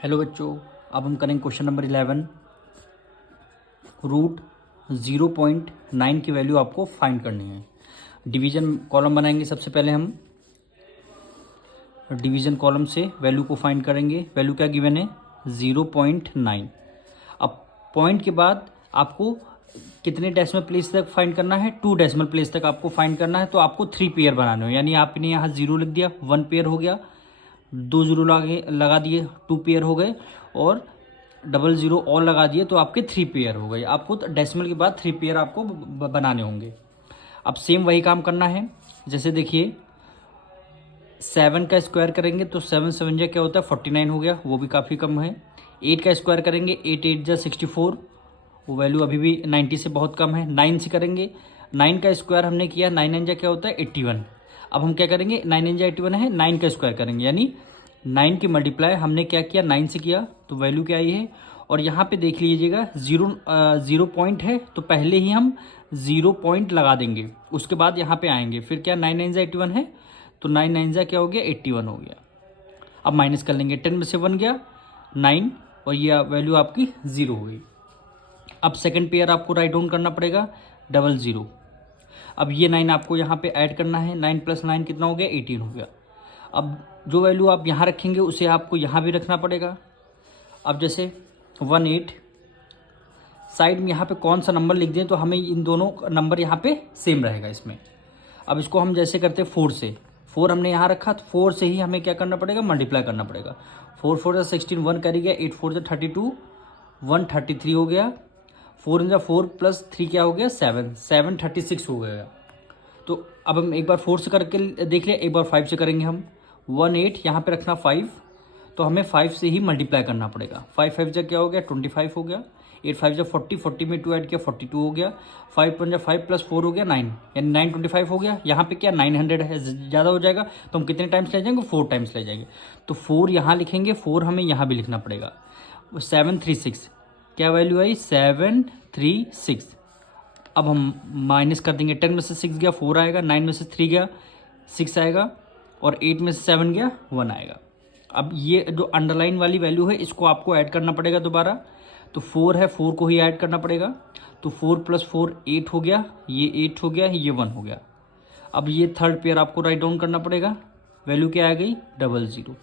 Hello बच्चों, अब हम करेंगे क्वेश्चन नंबर 11। रूट 0.9 की वैल्यू आपको फाइंड करनी है। डिवीजन कॉलम बनाएंगे। सबसे पहले हम डिवीजन कॉलम से वैल्यू को फाइंड करेंगे। वैल्यू क्या गिवन है? 0.9। अब पॉइंट के बाद आपको कितने डेसिमल प्लेस तक फाइंड करना है? 2 डेसिमल प्लेस तक आपको फाइंड करना है। तो आपको 3 पेयर बनाने हो, यानी आपने यहाँ 0 लिख दिया, 1 पेयर हो गया, 2 जीरो लगा दिए, 2 पेयर हो गए, और डबल जीरो और लगा दिए तो आपके 3 पेयर हो गए। आपको डेसिमल के बाद 3 पेयर आपको बनाने होंगे। अब सेम वही काम करना है। जैसे देखिए 7 का स्क्वायर करेंगे तो 7 7 जा क्या होता है? 49 हो गया, वो भी काफ़ी कम है। 8 का स्क्वायर करेंगे, 8 8 जा 64, वो वैल्यू अभी भी 90 से बहुत कम है। 9 से करेंगे, 9 का स्क्वायर हमने किया, 9 9 जा क्या होता है? 81। अब हम क्या करेंगे? 9 9 जा 81 है, 9 का स्क्वायर करेंगे, यानी 9 की मल्टीप्लाई हमने क्या किया? 9 से किया, तो वैल्यू क्या आई है? और यहाँ पे देख लीजिएगा 0 पॉइंट है, तो पहले ही हम 0 पॉइंट लगा देंगे, उसके बाद यहाँ पे आएंगे। फिर क्या 9 9 जा 81 है, तो 9 9 जा क्या हो गया? 81 हो गया। अब माइनस कर लेंगे, 10 में से 1 गया 9, और ये वैल्यू आपकी 0 हो गई। अब सेकंड पेयर आपको राइट डाउन करना पड़ेगा, डबल ज़ीरो। अब ये 9 आपको यहाँ पे ऐड करना है, 9 + 9 कितना हो गया? 18 हो गया। अब जो वैल्यू आप यहाँ रखेंगे उसे आपको यहाँ भी रखना पड़ेगा। अब जैसे 18 साइड में यहाँ पे कौन सा नंबर लिख दें तो हमें इन दोनों नंबर यहाँ पे सेम रहेगा इसमें। अब इसको हम जैसे करते हैं 4 से, 4 हमने यहाँ रखा तो 4 से ही हमें क्या करना पड़ेगा? मल्टीप्लाई करना पड़ेगा। 4 4 जा 16, 1 करी गया, 8 4 जा 32, 133 हो गया। 4 जा 4 + 3 क्या हो गया? 7 7 36 हो गया। तो अब हम एक बार 4 से करके देख लिया, एक बार 5 से करेंगे हम। 18 यहाँ पे रखना 5, तो हमें 5 से ही मल्टीप्लाई करना पड़ेगा। 5 5 जा क्या हो गया? 25 हो गया। 8 5 जा 40, 40 में 2 ऐड किया, 42 हो गया। 5 1 जा 5 + 4 हो गया 9, यानी 925 हो गया। यहाँ पे क्या 900 है, ज़्यादा हो जाएगा, तो हम कितने टाइम्स ले जाएंगे? 4 टाइम्स ले जाएंगे। तो 4 यहाँ लिखेंगे, 4 हमें यहाँ भी लिखना पड़ेगा। 736 क्या वैल्यू आई? 736। अब हम माइनस कर देंगे, 10 में से 6 गया 4 आएगा, 9 में से 3 गया 6 आएगा, और 8 में से 7 गया 1 आएगा। अब ये जो अंडरलाइन वाली वैल्यू है इसको आपको ऐड करना पड़ेगा दोबारा। तो 4 है, 4 को ही ऐड करना पड़ेगा। तो 4 + 4 8 हो गया, ये 8 हो गया, ये 1 हो गया। अब ये थर्ड पेयर आपको राइट डाउन करना पड़ेगा। वैल्यू क्या आ गई? Double zero.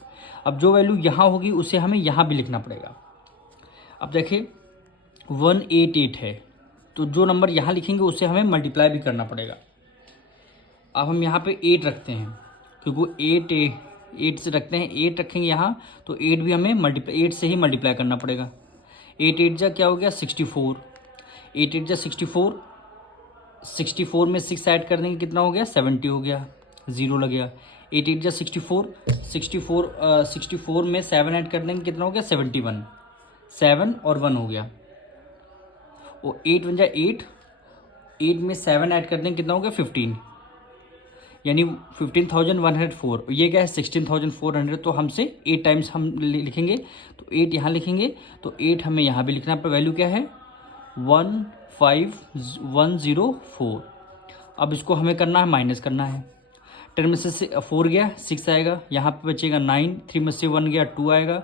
अब जो वैल्यू यहाँ होगी उसे हमें यहाँ भी लिखना पड़ेगा। अब देखिए 188 है, तो जो नंबर यहाँ लिखेंगे उससे हमें मल्टीप्लाई भी करना पड़ेगा। अब हम यहाँ पे 8 रखते हैं, क्योंकि 8 से रखते हैं, 8 रखेंगे यहाँ, तो 8 भी हमें 8 से ही मल्टीप्लाई करना पड़ेगा। 8 8 जा क्या हो गया? 64। 8 8 जा 64, 64 में 6 ऐड कर देंगे, कितना हो गया? 70 हो गया, 0 लग गया। 8 8 जा 64, 64 में 7 ऐड कर देंगे, कितना हो गया? 71, 7 और 1 हो गया। और 8 1 जा 8, 8 में 7 ऐड कर देंगे, कितना हो गया? 15, यानी 15,104। ये क्या है? 16,400। तो हमसे 8 टाइम्स हम लिखेंगे, तो 8 यहाँ लिखेंगे, तो 8 हमें यहाँ भी लिखना है। वैल्यू क्या है? 15104। अब इसको हमें करना है, माइनस करना है। 10 में से 4 गया 6 आएगा, यहाँ पे बचेगा 9, 3 में से 1 गया 2 आएगा,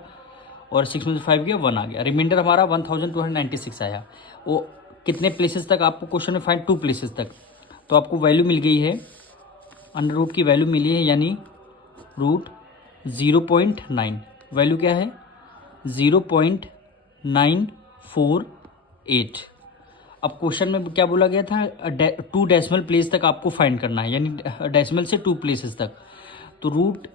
और 6 में से 5 गया 1 आ गया। रिमाइंडर हमारा 1296 आया। वो कितने प्लेसेस तक आपको क्वेश्चन में फाइंड? 2 प्लेसेस तक। तो आपको वैल्यू मिल गई है, अंडर रूट की वैल्यू मिली है, यानी रूट 0.9। वैल्यू क्या है? 0.948। अब क्वेश्चन में क्या बोला गया था? 2 डेसिमल प्लेस तक आपको फाइंड करना है, यानी डेसिमल से 2 प्लेसेस तक। तो रूट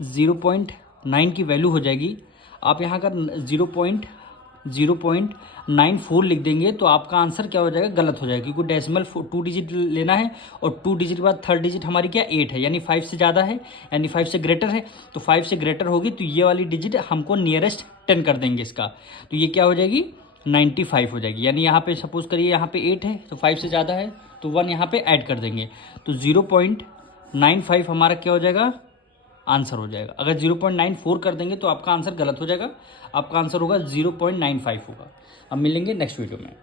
0.9 की वैल्यू हो जाएगी। आप यहाँ का 0.94 लिख देंगे तो आपका आंसर क्या हो जाएगा? गलत हो जाएगा, क्योंकि डेसिमल 2 डिजिट लेना है, और 2 डिजिट के बाद थर्ड डिजिट हमारी क्या? 8 है, यानी 5 से ज़्यादा है, यानी 5 से ग्रेटर है। तो 5 से ग्रेटर होगी तो ये वाली डिजिट हमको नियरेस्ट 10 कर देंगे इसका, तो ये क्या हो जाएगी? 95 हो जाएगी। यानी यहाँ पे सपोज करिए यहाँ पे 8 है, तो 5 से ज़्यादा है, तो 1 यहाँ पे ऐड कर देंगे, तो 0.95 हमारा क्या हो जाएगा? आंसर हो जाएगा। अगर 0.94 कर देंगे तो आपका आंसर गलत हो जाएगा, आपका आंसर होगा 0.95 होगा। अब मिलेंगे नेक्स्ट वीडियो में।